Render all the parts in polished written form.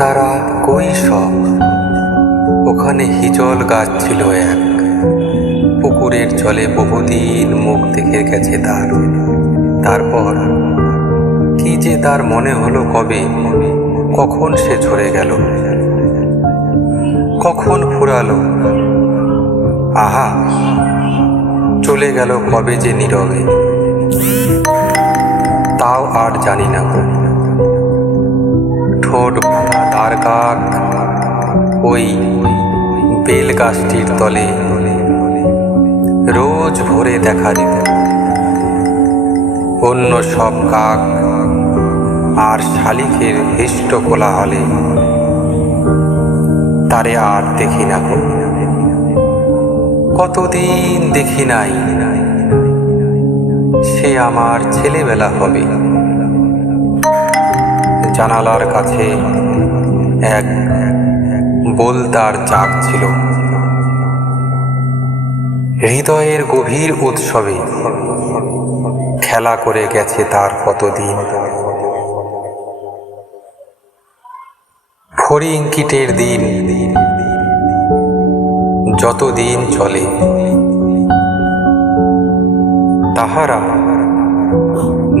তারা কই সব। ওখানে হিজল গাছ ছিল এক, পুকুরের জলে বহুদিন মুখ দেখে গেছে তার। তারপর কি যে তার মনে হলো কবে, কখন সে ঝরে গেল, কখন ফুরালো, আহা চলে গেল কবে যে নীরবে, তাও আর জানি না গো। ঠোঁট ভাঙা তার কাক ওই বেল গাছটির তলে রোজ ভোরে দেখা দিত। অন্য সব কাক আর শালিকের হিষ্ট কোলাহলে তারে আর দেখি না গো। কতদিন দেখি নাই, সে আমার ছেলেবেলা হবে। জানালার কাছে এক বোলতার চাক ছিল, হৃদয়ের গভীর উৎসবে খেলা করে গেছে তার কতদিন। ফড়িংকিটের দিন যতদিন চলে, তাহারা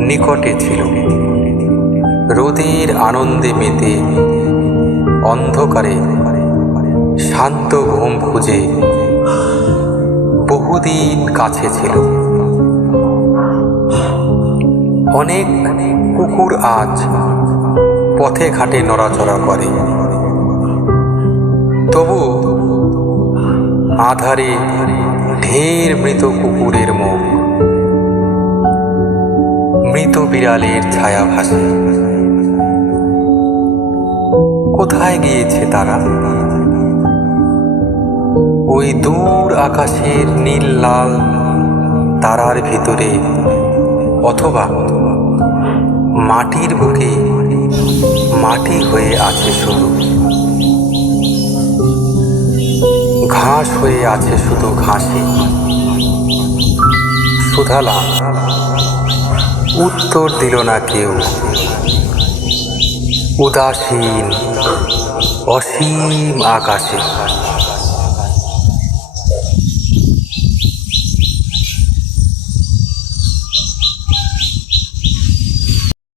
নিকটে ছিল। রোদের আনন্দে মেতে অন্ধকারে শান্ত ঘুম খুঁজে বহুদিন কাছে ছিল। অনেক কুকুর আজ পথে ঘাটে নড়াচড়া করে, তবু আধারে ঢের মৃত কুকুরের মুখ, মৃত বিড়ালের ছায়া ভাসে। কোথায় গিয়েছে তারা? ওই দূর আকাশের নীল লাল তারার ভিতরে, অথবা মাটির বুকে মাটি হয়ে আছে শুধু, ঘাস হয়ে আছে শুধু ঘাসে। শুধালাম, উত্তর দিল না কেউ। উদাসীন অসীম আকাশে।